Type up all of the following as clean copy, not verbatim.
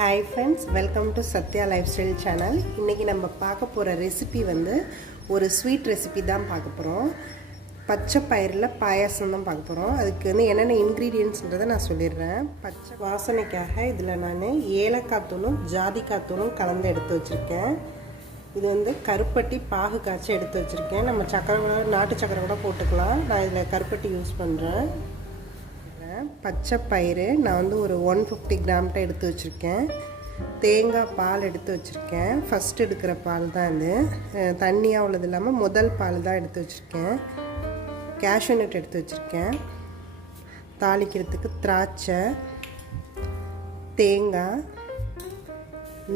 Hi friends, welcome to Satya Lifestyle channel. இன்னைக்கு நம்ம பார்க்க போற ரெசிபி வந்து ஒரு ஸ்வீட் ரெசிபி தான் பார்க்க போறோம். பச்சை பயிர்ல பாயாசம் தான் பார்க்க போறோம். அதுக்கு வந்து என்னென்ன இன்கிரிடியன்ட்ஸ்ன்றதை நான் சொல்லிடுறேன். பச்சை வாசனைக்காக இதில் நான் ஏலக்காய் தூளும் ஜாதிக்காய் தூளும் கலந்து எடுத்து வச்சிருக்கேன். இது வந்து கருப்பட்டி பாகு காய்ச்சி எடுத்து வச்சிருக்கேன். நம்ம சக்கரை கூட நாட்டு சக்கரை கூட போட்டுக்கலாம். நான் இதில் கருப்பட்டி யூஸ் பண்ணுறேன். பச்சை பயிறு நான் வந்து ஒரு 150 கிராம்கிட்ட எடுத்து வச்சுருக்கேன். தேங்காய் பால் எடுத்து வச்சுருக்கேன். ஃபஸ்ட்டு எடுக்கிற பால் தான் இது, தண்ணியாக உள்ளது இல்லாமல் முதல் பால் தான் எடுத்து வச்சுருக்கேன். கேஷ்யூ நட் எடுத்து வச்சுருக்கேன். தாளிக்கிறதுக்கு திராட்சை, தேங்காய்,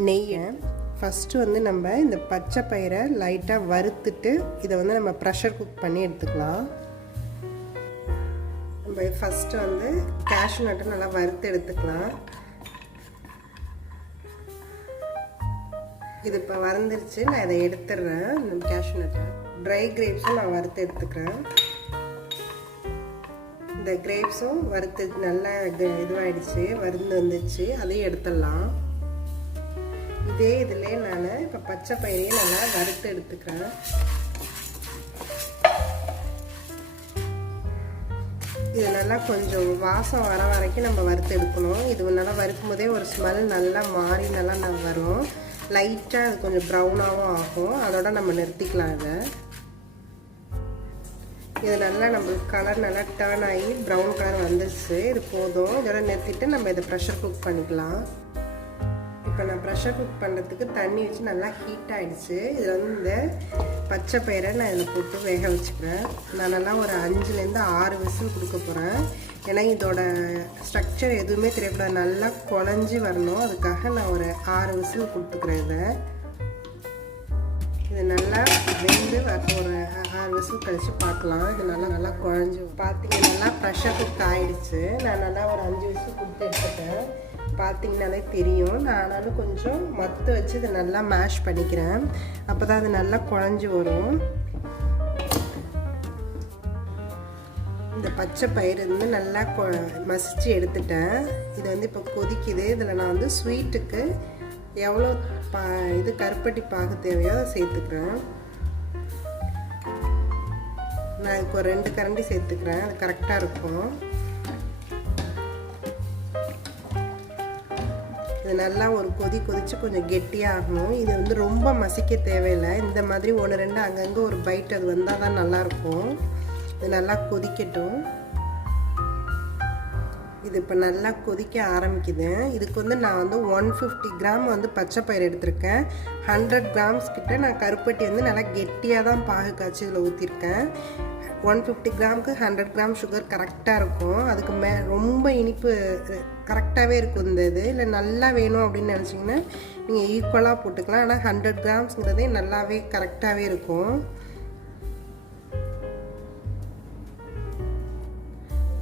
நெய். ஃபஸ்ட்டு வந்து நம்ம இந்த பச்சை பயிரை லைட்டாக வறுத்துட்டு இதை வந்து நம்ம ப்ரெஷர் குக் பண்ணி எடுத்துக்கலாம். நம்ம ஃபஸ்ட்டு வந்து கேஷ்யூ நட்டை நல்லா வறுத்து எடுத்துக்கலாம். இது இப்போ வறுந்துருச்சு, நான் இதை எடுத்துடுறேன். இந்த கேஷ்யூ நட்டை ட்ரை கிரேப்ஸும் நான் வறுத்து எடுத்துக்கிறேன். இந்த கிரேப்ஸும் வறுத்து நல்லா இதுவாகிடுச்சு, வறுந்து வந்துடுச்சு, அதையும் எடுத்துடலாம். இதே இதிலே நான் இப்போ பச்சை பயிரையும் நல்லா வறுத்து எடுத்துக்கிறேன். இது நல்லா கொஞ்சம் வாசம் வர வரைக்கும் நம்ம வறுத்து எடுக்கணும். இது நல்லா வறுக்கும் போதே ஒரு ஸ்மெல் நல்லா மாறி நல்லா வரும். லைட்டாக அது கொஞ்சம் ப்ரௌனாகவும் ஆகும். அதோட நம்ம நிறுத்திக்கலாம். இது நல்லா நம்மளுக்கு கலர் நல்லா டர்ன் ஆகி ப்ரௌன் கலர் வந்துடுச்சு. இது போதும். இதோட நிறுத்திட்டு நம்ம இதை ப்ரெஷர் குக் பண்ணிக்கலாம். இப்போ நான் ப்ரெஷர் குக் பண்ணுறதுக்கு தண்ணி வச்சு நல்லா ஹீட் ஆகிடுச்சு. இதில் வந்து இந்த பச்சை பயிரை நான் இதில் போட்டு வேக வச்சுக்கிறேன். நான் நல்லா ஒரு 5லேருந்து 6 விசில் கொடுக்க போகிறேன். ஏன்னா இதோட ஸ்ட்ரக்சர் எதுவுமே தெரியக்கூடாது, நல்லா குழஞ்சி வரணும். அதுக்காக நான் ஒரு 6 விசில் கொடுத்துக்கிறேன். இது நல்லா வெந்து ஒரு 6 விசில் கழித்து பார்க்கலாம். இது நல்லா குழஞ்சி பார்த்தீங்கன்னா நல்லா ப்ரெஷர் குக் ஆகிடுச்சு. நான் நல்லா ஒரு 5 விசில் கொடுத்து எடுத்துட்டேன். பார்த்தீங்கன்னாலே தெரியும். நான் ஆனாலும் கொஞ்சம் மத்து வச்சு இதை நல்லா மேஷ் பண்ணிக்கிறேன். அப்போ தான் அது நல்லா குழஞ்சி வரும். இந்த பச்சை பயிறு வந்து நல்லா மசிச்சு எடுத்துட்டேன். இது வந்து இப்போ கொதிக்குது. இதில் நான் வந்து ஸ்வீட்டுக்கு எவ்வளோ இது கருப்பட்டி பாகு தேவையோ அதை சேர்த்துக்கிறேன். நான் இப்போ 2 கரண்டி சேர்த்துக்கிறேன். அது கரெக்டாக இருக்கும். இது நல்லா ஒரு கொதிச்சு கொஞ்சம் கெட்டியாகணும். இது வந்து ரொம்ப மசிக்க தேவையில்லை. இந்த மாதிரி 1-2 அங்கங்கே ஒரு பைட் அது வந்தால் தான் நல்லாயிருக்கும். இது நல்லா கொதிக்கட்டும். இது இப்போ நல்லா கொதிக்க ஆரம்பிக்குது. இதுக்கு வந்து நான் வந்து 150 கிராம் வந்து பச்சை பயிர் எடுத்திருக்கேன். 100 கிராம்ஸ் கிட்ட நான் கருப்பட்டி வந்து நல்லா கெட்டியாக தான் பாகு காய்ச்சி இதில் ஊற்றிருக்கேன். 150 கிராமுக்கு 100 கிராம் சுகர் கரெக்டாக இருக்கும். அதுக்கு ரொம்ப இனிப்பு கரெக்டாகவே இருக்கும். இந்த இது இல்லை நல்லா வேணும் அப்படின்னு நினச்சிங்கன்னா நீங்கள் ஈக்குவலாக போட்டுக்கலாம். ஆனால் 100 கிராம்ஸுங்கிறதே நல்லாவே கரெக்டாகவே இருக்கும்.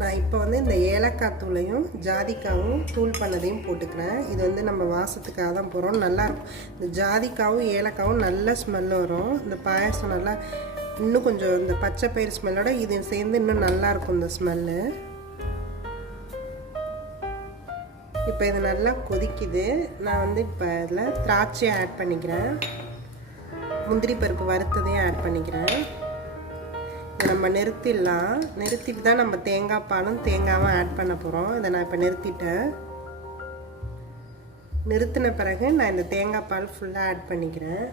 நான் இப்போ வந்து இந்த ஏலக்காய் தூளையும் ஜாதிக்காவும் தூள் பண்ணதையும் போட்டுக்கிறேன். இது வந்து நம்ம வாசத்துக்காக தான் போகிறோம். நல்லாயிருக்கும். இந்த ஜாதிக்காவும் ஏலக்காவும் நல்ல ஸ்மெல் வரும். இந்த பாயாசம் நல்லா இன்னும் கொஞ்சம் இந்த பச்சை பயிர் ஸ்மெல்லோட இது சேர்ந்து இன்னும் நல்லாயிருக்கும் இந்த ஸ்மெல்லு. இப்போ இது நல்லா கொதிக்குது. நான் வந்து இப்போ இதில் திராட்சையை ஆட் பண்ணிக்கிறேன். முந்திரி பருப்பு வறுத்ததையும் ஆட் பண்ணிக்கிறேன். நம்ம நிறுத்திடலாம். நிறுத்திட்டு தான் நம்ம தேங்காய் பாலும் தேங்காவும் ஆட் பண்ண போகிறோம். இதை நான் இப்போ நிறுத்திட்டேன். நிறுத்தின பிறகு நான் இந்த தேங்காய் பால் ஃபுல்லாக ஆட் பண்ணிக்கிறேன்.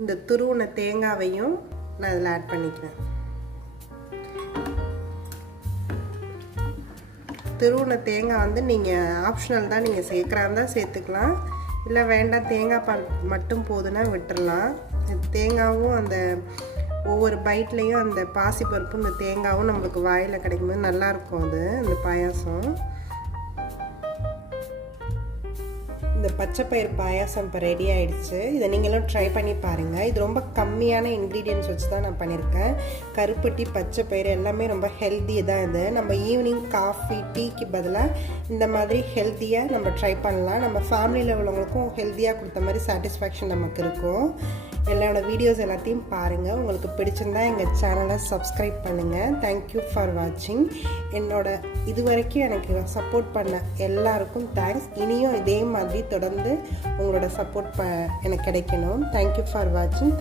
இந்த துருவின தேங்காவையும் நான் இதில் ஆட் பண்ணிக்கிறேன். துருவின தேங்காய் வந்து நீங்கள் ஆப்ஷனல் தான், நீங்கள் சேர்க்குறா இருந்தால் சேர்த்துக்கலாம். இல்லை வேண்டாம் தேங்காய் பால் மட்டும் போதுன்னா விட்டுடலாம். தேங்காவும் அந்த ஒவ்வொரு பைட்லேயும் அந்த பாசிப்பருப்பும் இந்த தேங்காவும் நம்மளுக்கு வாயில் கிடைக்கும்போது நல்லாயிருக்கும் அது இந்த பாயாசம். இந்த பச்சை பயிர் பாயாசம் இப்போ ரெடி ஆகிடுச்சு. இதை நீங்களும் ட்ரை பண்ணி பாருங்கள். இது ரொம்ப கம்மியான இன்க்ரீடியன்ட்ஸ் வச்சு தான் நான் பண்ணியிருக்கேன். கருப்பட்டி பச்சை பயிறு எல்லாமே ரொம்ப ஹெல்த்தி தான். இது நம்ம ஈவினிங் காஃபி டீக்கு பதிலாக இந்த மாதிரி ஹெல்த்தியாக நம்ம ட்ரை பண்ணலாம். நம்ம ஃபேமிலியில் உள்ளவங்களுக்கும் ஹெல்த்தியாக கொடுத்த மாதிரி சாட்டிஸ்ஃபேக்ஷன் நமக்கு இருக்கும். என்னோடய வீடியோஸ் எல்லாத்தையும் பாருங்கள். உங்களுக்கு பிடிச்சிருந்தா எங்கள் சேனலை சப்ஸ்கிரைப் பண்ணுங்கள். தேங்க்யூ ஃபார் வாட்சிங். இது வரைக்கும் எனக்கு சப்போர்ட் பண்ண எல்லாருக்கும் தேங்க்ஸ். இனியும் இதே மாதிரி தொடர்ந்து உங்களோட சப்போர்ட் எனக்கு கிடைக்கணும். தேங்க்யூ ஃபார் வாட்சிங்.